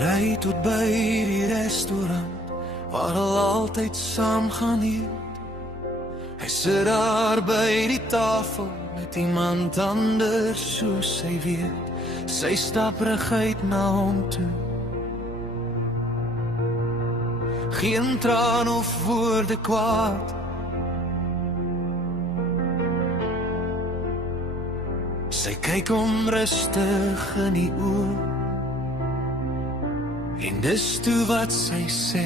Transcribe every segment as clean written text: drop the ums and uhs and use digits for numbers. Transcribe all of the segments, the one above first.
ry tot by die restaurant waar hulle altyd saam gaan eet. Hy sit daar by die tafel met iemand anders soos sy weet. Sy stap reguit na hom toe. Geen traan of woorde kwaad. Sy kyk hom rustig in die oë. En dis toe wat sy sê: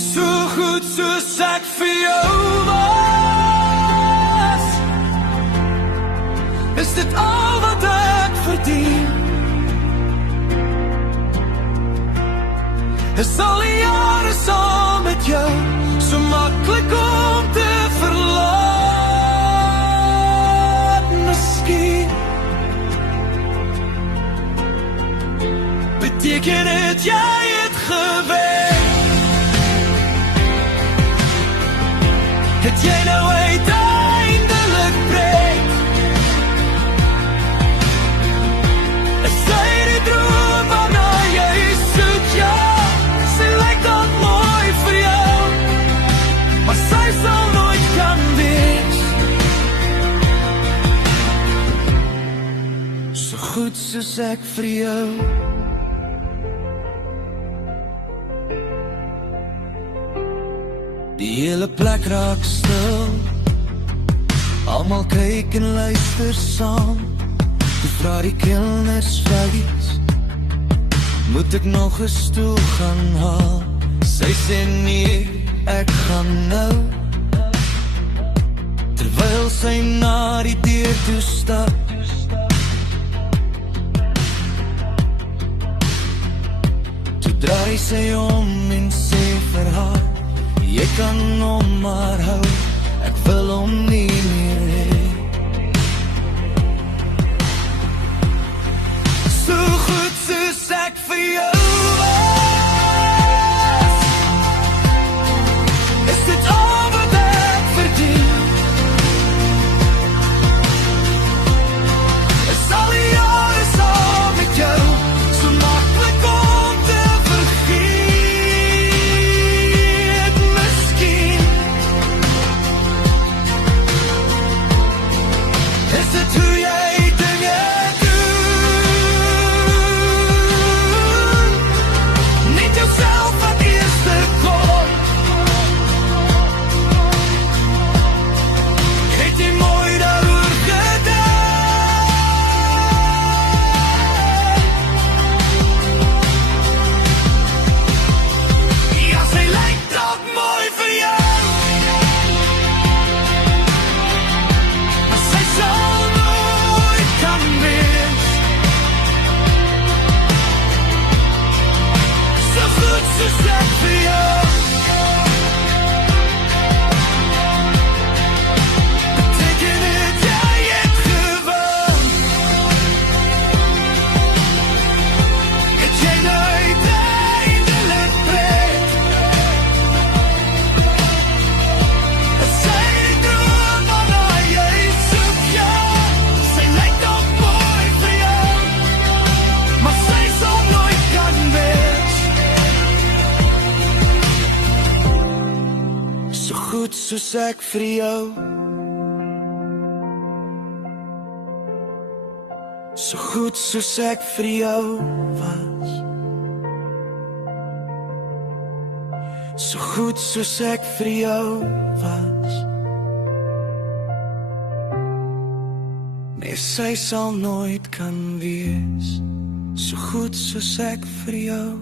so goed soos ek vir jou was, is dit al wat ek verdien. Is al die jare saam met jou so maklik om te verlaat? Miskien beteken het jy het gewen. Het jy nou uiteindelik breek? Is sy die droom waarna jy soek? Ja, sy lyk dan mooi vir jou, maar sy sal nooit kan wees so goed soos ek vir jou. Die hele plek raak stil, almal kyk en luister saam. Toe vra die kelners vir iets, moet ek nog 'n stoel gaan haal? Sy sê nee, ek gaan nou. Terwyl sy na die deur toe stap, toe draai sy om en sê vir haar: jy kan hom maar hou, ek wil hom nie meer hê. So goed soos ek vir jou was, is dit al wat ek verdien. Is al die jare saam met jou so maklik om te vergeet. Is dit hoe jy dinge doen? Niet jouself wat eerste kom. Het jy mooi daaroor gedaan? Ja, sy lyk dalk mooi vir jou, maar sy sal nooit kan wees so goed soos ek vir jou. Beteken het jy het gewoon? Het jy nou uiteindelik breek? Is sy die droom waarna jy soek? Ja, sy lyk dalk mooi vir jou, maar sy sal nooit kan wees so goed soos ek vir jou. So goed soos ek vir jou was, so goed soos ek vir jou was. Nee, sy sal nooit kan wees so goed soos ek vir jou.